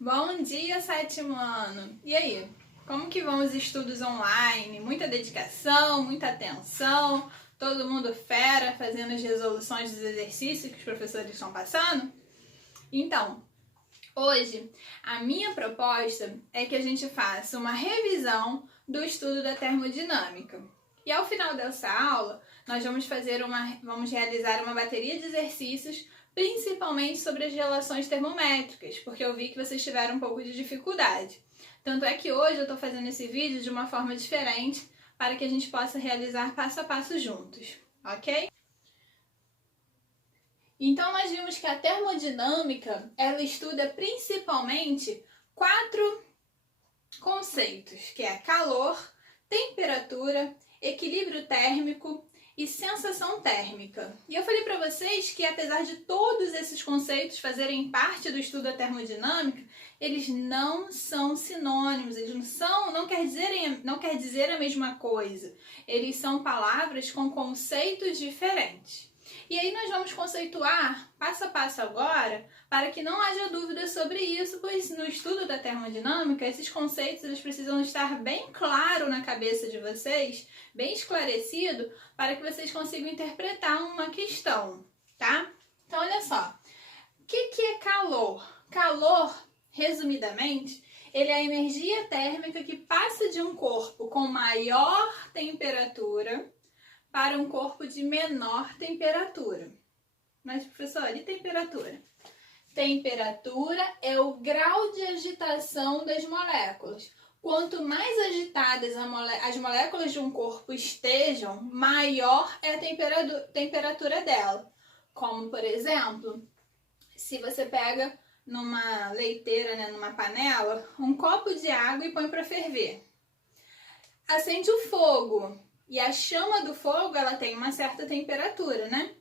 Bom dia, sétimo ano! E aí, como que vão os estudos online? Muita dedicação, muita atenção, todo mundo fera fazendo as resoluções dos exercícios que os professores estão passando? Então, hoje a minha proposta é que a gente faça uma revisão do estudo da termodinâmica. E ao final dessa aula, nós vamos realizar uma bateria de exercícios, principalmente sobre as relações termométricas, porque eu vi que vocês tiveram um pouco de dificuldade. Tanto é que hoje eu estou fazendo esse vídeo de uma forma diferente, para que a gente possa realizar passo a passo juntos, ok? Então nós vimos que a termodinâmica, ela estuda principalmente 4 conceitos, que é calor, temperatura, equilíbrio térmico e sensação térmica. E eu falei para vocês que apesar de todos esses conceitos fazerem parte do estudo da termodinâmica, eles não são sinônimos, eles não quer dizer a mesma coisa. Eles são palavras com conceitos diferentes. E aí nós vamos conceituar passo a passo agora, para que não haja dúvida sobre isso, pois no estudo da termodinâmica, esses conceitos eles precisam estar bem claro na cabeça de vocês, bem esclarecido, para que vocês consigam interpretar uma questão, tá? Então, olha só, o que é calor? Calor, resumidamente, ele é a energia térmica que passa de um corpo com maior temperatura para um corpo de menor temperatura. Mas, professor, e temperatura? Temperatura é o grau de agitação das moléculas. Quanto mais agitadas as moléculas de um corpo estejam, maior é a temperatura dela. Como, por exemplo, se você pega numa leiteira, né, numa panela, um copo de água e põe para ferver. Acende o fogo. E a chama do fogo, ela tem uma certa temperatura, né?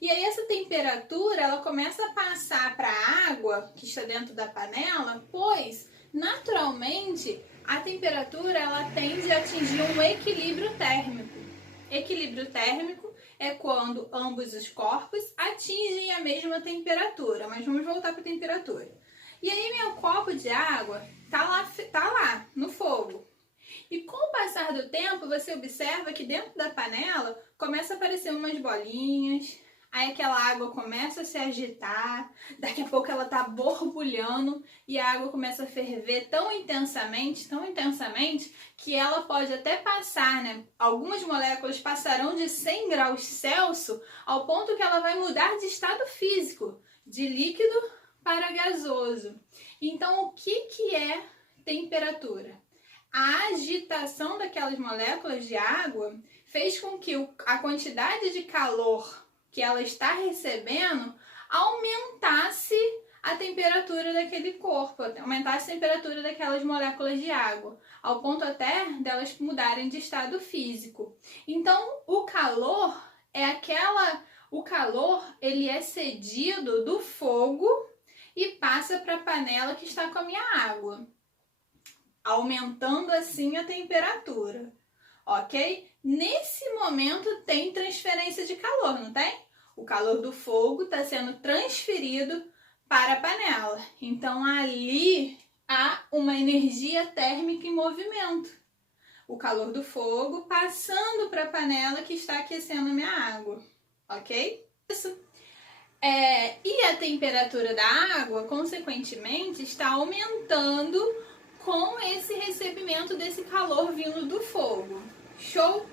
E aí essa temperatura, ela começa a passar para a água que está dentro da panela, pois, naturalmente, a temperatura, ela tende a atingir um equilíbrio térmico. Equilíbrio térmico é quando ambos os corpos atingem a mesma temperatura, mas vamos voltar para a temperatura. E aí meu copo de água tá lá no fogo. E com o passar do tempo, você observa que dentro da panela começa a aparecer umas bolinhas, aí aquela água começa a se agitar, daqui a pouco ela tá borbulhando e a água começa a ferver tão intensamente, que ela pode até passar, né? Algumas moléculas passarão de 100 graus Celsius ao ponto que ela vai mudar de estado físico, de líquido para gasoso. Então, o que é temperatura? A agitação daquelas moléculas de água fez com que a quantidade de calor que ela está recebendo aumentasse a temperatura daquele corpo, aumentasse a temperatura daquelas moléculas de água, ao ponto até delas mudarem de estado físico. Então, o calor ele é cedido do fogo e passa para a panela que está com a minha água, aumentando assim a temperatura, ok? Nesse momento tem transferência de calor, não tem? O calor do fogo está sendo transferido para a panela. Então ali há uma energia térmica em movimento. O calor do fogo passando para a panela que está aquecendo a minha água, ok? Isso. E a temperatura da água, consequentemente, está aumentando com esse recebimento desse calor vindo do fogo. Show?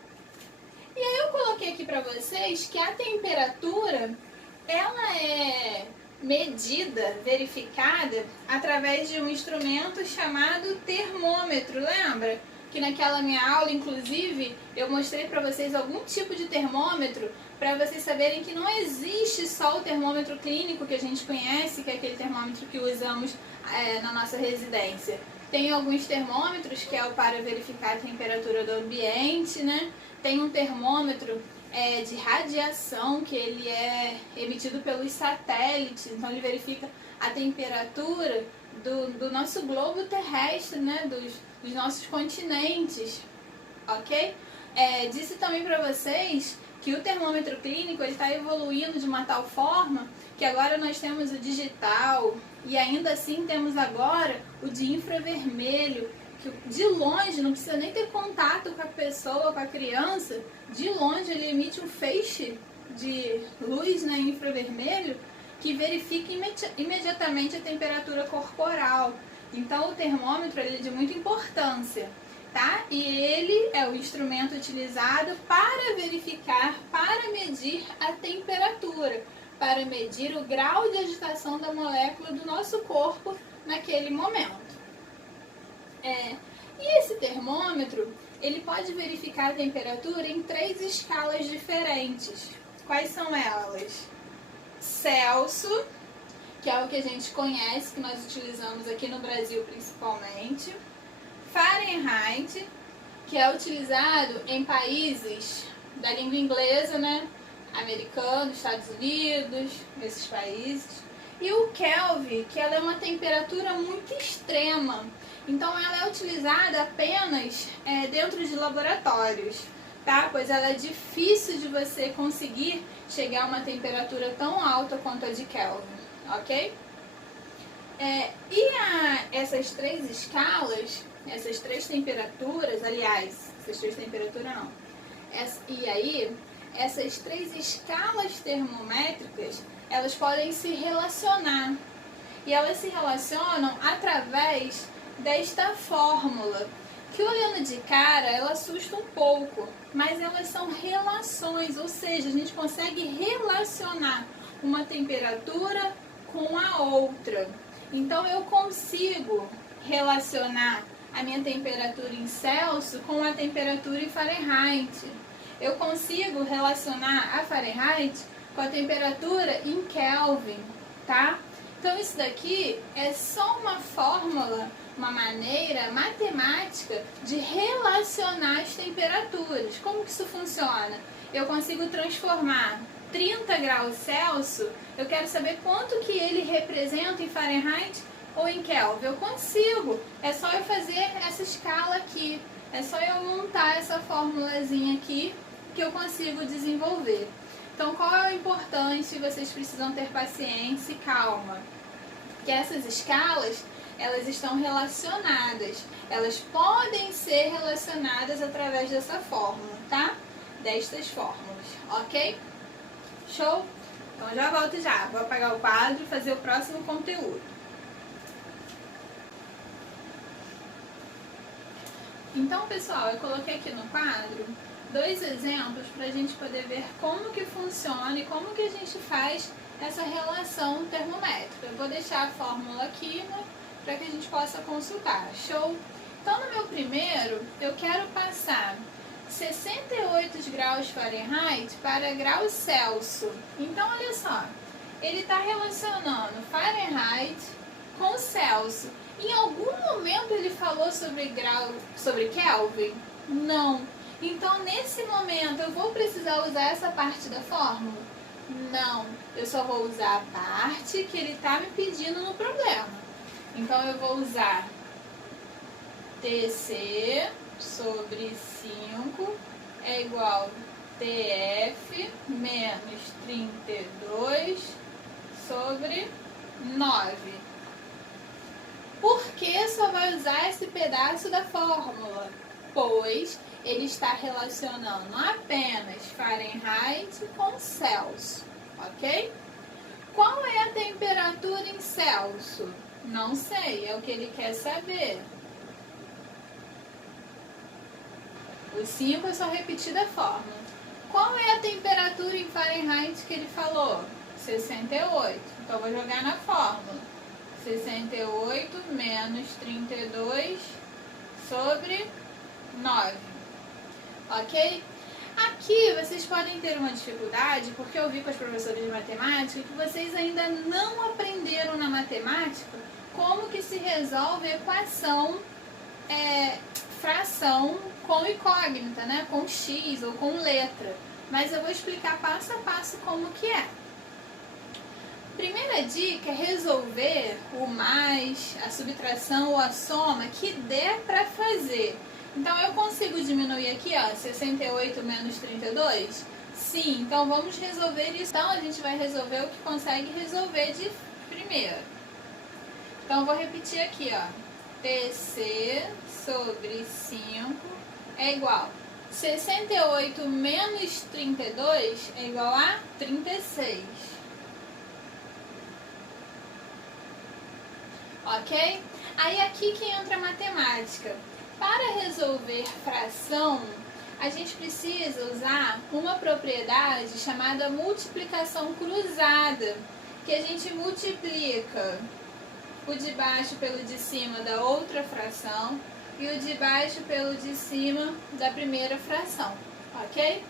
E aí eu coloquei aqui para vocês que a temperatura, ela é medida, verificada, através de um instrumento chamado termômetro, lembra? Que naquela minha aula, inclusive, eu mostrei para vocês algum tipo de termômetro, para vocês saberem que não existe só o termômetro clínico que a gente conhece, que é aquele termômetro que usamos na nossa residência. Tem alguns termômetros que é para verificar a temperatura do ambiente, né? Tem um termômetro de radiação, que ele é emitido pelos satélites, então ele verifica a temperatura do nosso globo terrestre, né? Dos nossos continentes, ok? Disse também para vocês que o termômetro clínico está evoluindo de uma tal forma que agora nós temos o digital e ainda assim temos agora o de infravermelho, que de longe, não precisa nem ter contato com a pessoa, com a criança, de longe ele emite um feixe de luz, né, infravermelho, que verifica imediatamente a temperatura corporal. Então o termômetro ele é de muita importância, tá? E ele é o instrumento utilizado para verificar, para medir a temperatura, para medir o grau de agitação da molécula do nosso corpo naquele momento. E esse termômetro, ele pode verificar a temperatura em 3 escalas diferentes. Quais são elas? Celsius, que é o que a gente conhece, que nós utilizamos aqui no Brasil principalmente. Fahrenheit, que é utilizado em países da língua inglesa, né? Americanos, Estados Unidos, esses países. E o Kelvin, que ela é uma temperatura muito extrema. Então ela é utilizada apenas dentro de laboratórios, tá? Pois ela é difícil de você conseguir chegar a uma temperatura tão alta quanto a de Kelvin, ok? Essas 3 escalas, essas 3 temperaturas, aliás, essas 3 temperaturas não. Essas 3 escalas termométricas, elas podem se relacionar. E elas se relacionam através desta fórmula, que olhando de cara, ela assusta um pouco, mas elas são relações, ou seja, a gente consegue relacionar uma temperatura com a outra. Então eu consigo relacionar a minha temperatura em Celsius com a temperatura em Fahrenheit. Eu consigo relacionar a Fahrenheit com a temperatura em Kelvin, tá? Então isso daqui é só uma fórmula, uma maneira matemática de relacionar as temperaturas. Como que isso funciona? Eu consigo transformar 30 graus Celsius, eu quero saber quanto que ele representa em Fahrenheit ou em Kelvin. Eu consigo, é só eu fazer essa escala aqui, é só eu montar essa formulazinha aqui que eu consigo desenvolver. Então qual é o importante? Vocês precisam ter paciência e calma, que essas escalas elas estão relacionadas, elas podem ser relacionadas através dessa fórmula, tá? Destas fórmulas, ok? Show? Então já volto já, vou apagar o quadro e fazer o próximo conteúdo. Então pessoal, eu coloquei aqui no quadro 2 exemplos para a gente poder ver como que funciona e como que a gente faz essa relação termométrica. Eu vou deixar a fórmula aqui, né, para que a gente possa consultar. Show? Então, no meu primeiro, eu quero passar 68 graus Fahrenheit para graus Celsius. Então, olha só, ele está relacionando Fahrenheit com Celsius. Em algum momento ele falou sobre Kelvin? Não. Então, nesse momento, eu vou precisar usar essa parte da fórmula? Não. Eu só vou usar a parte que ele está me pedindo no problema. Então, eu vou usar TC sobre 5 é igual a TF menos 32 sobre 9. Por que só vai usar esse pedaço da fórmula? Pois ele está relacionando apenas Fahrenheit com Celsius, ok? Qual é a temperatura em Celsius? Não sei, é o que ele quer saber. O 5 é só repetir da fórmula. Qual é a temperatura em Fahrenheit que ele falou? 68. Então, vou jogar na fórmula. 68 menos 32 sobre 9. Ok? Aqui vocês podem ter uma dificuldade, porque eu vi com as professoras de matemática que vocês ainda não aprenderam na matemática como que se resolve a equação fração com incógnita, né? Com x ou com letra. Mas eu vou explicar passo a passo como que é. Primeira dica é resolver o mais, a subtração ou a soma que der para fazer. Então eu consigo diminuir aqui, ó, 68 menos 32. Sim, então vamos resolver isso. Então a gente vai resolver o que consegue resolver de primeiro. Então vou repetir aqui, ó. TC sobre 5 é igual 68 menos 32 é igual a 36. Ok? Aí aqui que entra a matemática. Para resolver fração, a gente precisa usar uma propriedade chamada multiplicação cruzada, que a gente multiplica o de baixo pelo de cima da outra fração e o de baixo pelo de cima da primeira fração, ok?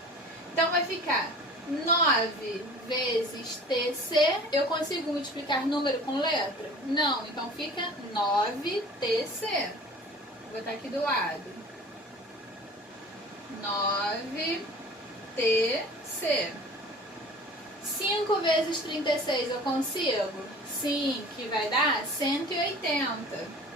Então vai ficar 9 vezes TC. Eu consigo multiplicar número com letra? Não, então fica 9TC. Vou botar aqui do lado. 9TC. 5 vezes 36 eu consigo? Sim, que vai dar 180.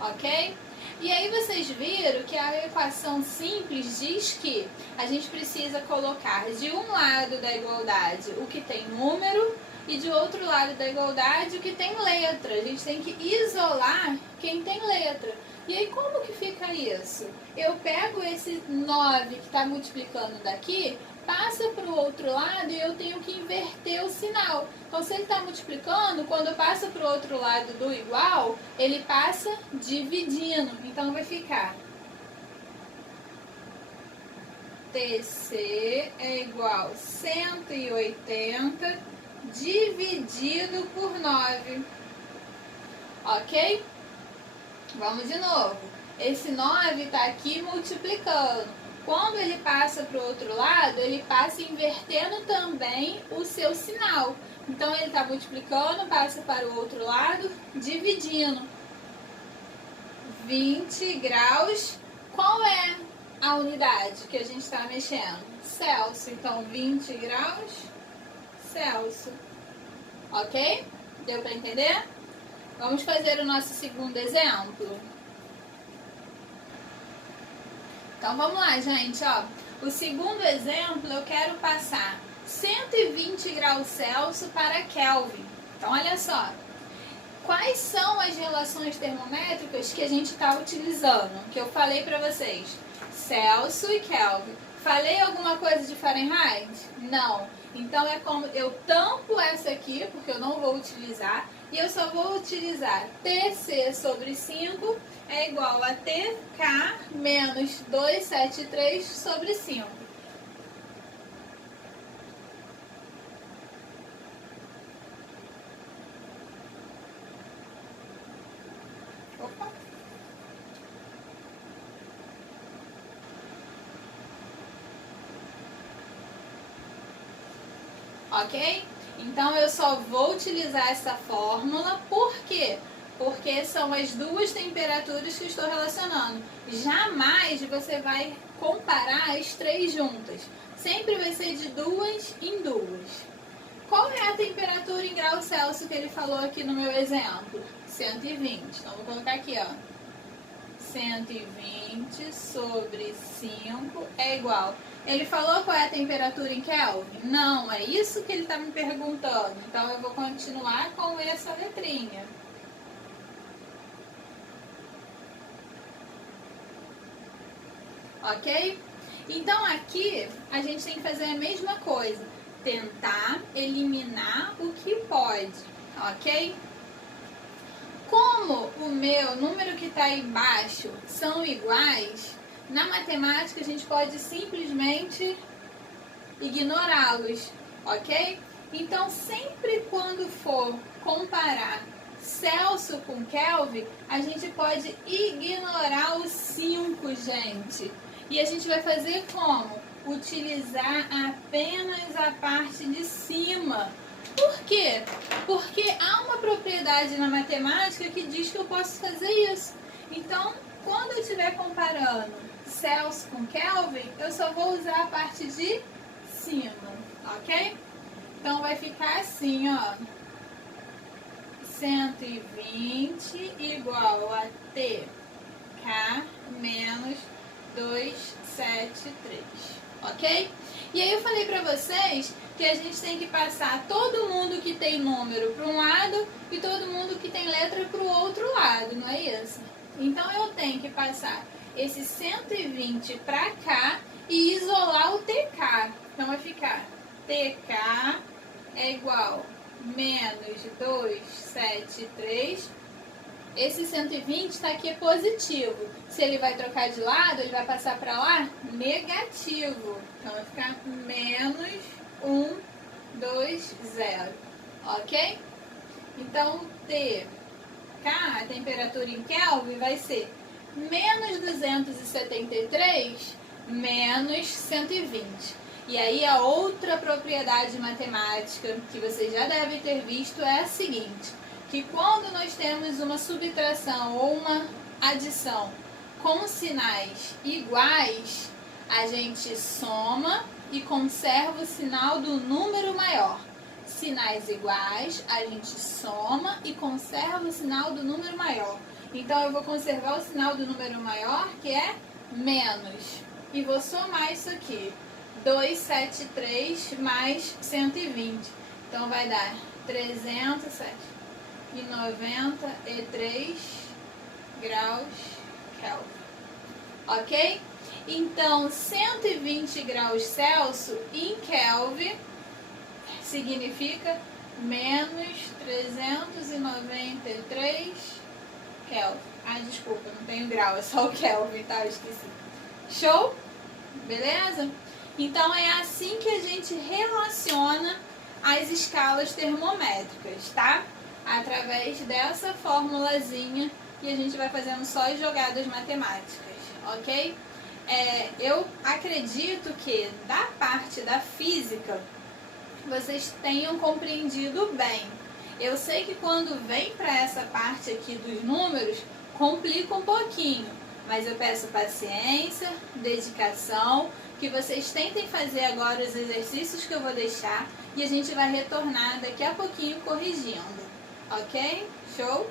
Ok? E aí vocês viram que a equação simples diz que a gente precisa colocar de um lado da igualdade o que tem número e de outro lado da igualdade o que tem letra. A gente tem que isolar quem tem letra. E aí como que fica isso? Eu pego esse 9 que está multiplicando daqui, passa para o outro lado e eu tenho que inverter o sinal. Então se ele está multiplicando, quando passa para o outro lado do igual, ele passa dividindo. Então vai ficar TC é igual a 180 dividido por 9. Ok? Vamos de novo. Esse 9 está aqui multiplicando. Quando ele passa para o outro lado, ele passa invertendo também o seu sinal. Então, ele está multiplicando, passa para o outro lado, dividindo. 20 graus. Qual é a unidade que a gente está mexendo? Celsius. Então, 20 graus Celsius. Ok? Deu para entender? Vamos fazer o nosso segundo exemplo. Então vamos lá, gente, ó. O segundo exemplo eu quero passar 120 graus Celsius para Kelvin. Então olha só. Quais são as relações termométricas que a gente está utilizando? Que eu falei para vocês. Celsius e Kelvin. Falei alguma coisa de Fahrenheit? Não. Então é como eu tampo essa aqui, porque eu não vou utilizar. E eu só vou utilizar TC sobre 5 é igual a TK menos 273 sobre 5. Opa! Ok? Então eu só vou utilizar essa fórmula, por quê? Porque são as duas temperaturas que estou relacionando. Jamais você vai comparar as três juntas. Sempre vai ser de duas em duas. Qual é a temperatura em graus Celsius que ele falou aqui no meu exemplo? 120. Então vou colocar aqui, ó. 120 sobre 5 é igual. Ele falou qual é a temperatura em Kelvin? Não, é isso que ele está me perguntando. Então eu vou continuar com essa letrinha. Ok? Então aqui a gente tem que fazer a mesma coisa. Tentar eliminar o que pode. Ok? Como o meu número que está aí embaixo são iguais, na matemática a gente pode simplesmente ignorá-los, ok? Então sempre quando for comparar Celsius com Kelvin, a gente pode ignorar os 5, gente. E a gente vai fazer como? Utilizar apenas a parte de cima. Por quê? Porque há uma propriedade na matemática que diz que eu posso fazer isso. Então, quando eu estiver comparando Celsius com Kelvin, eu só vou usar a parte de cima, ok? Então, vai ficar assim, ó. 120 igual a TK menos 273, ok? E aí eu falei pra vocês que a gente tem que passar todo mundo que tem número para um lado e todo mundo que tem letra para o outro lado, não é isso? Então eu tenho que passar esse 120 para cá e isolar o TK. Então vai ficar TK é igual menos 273. Esse 120 está aqui positivo. Se ele vai trocar de lado, ele vai passar para lá negativo. Então vai ficar menos 120, ok? Então TK, a temperatura em Kelvin, vai ser menos 273 menos 120. E aí a outra propriedade matemática que vocês já devem ter visto é a seguinte, que quando nós temos uma subtração ou uma adição com sinais iguais, a gente soma e conserva o sinal do número maior. Sinais iguais, a gente soma e conserva o sinal do número maior. Então eu vou conservar o sinal do número maior, que é menos. E vou somar isso aqui. 273 mais 120. Então vai dar 393 graus Kelvin. Ok? Então 120 graus Celsius em Kelvin significa menos 393 Kelvin. Ah, desculpa, não tem grau, é só o Kelvin, tá? Eu esqueci. Show? Beleza? Então é assim que a gente relaciona as escalas termométricas, tá? Através dessa formulazinha que a gente vai fazendo só as jogadas matemáticas, ok? Eu acredito que da parte da física vocês tenham compreendido bem. Eu sei que quando vem para essa parte aqui dos números, complica um pouquinho, mas eu peço paciência, dedicação, que vocês tentem fazer agora os exercícios que eu vou deixar e a gente vai retornar daqui a pouquinho corrigindo, ok? Show?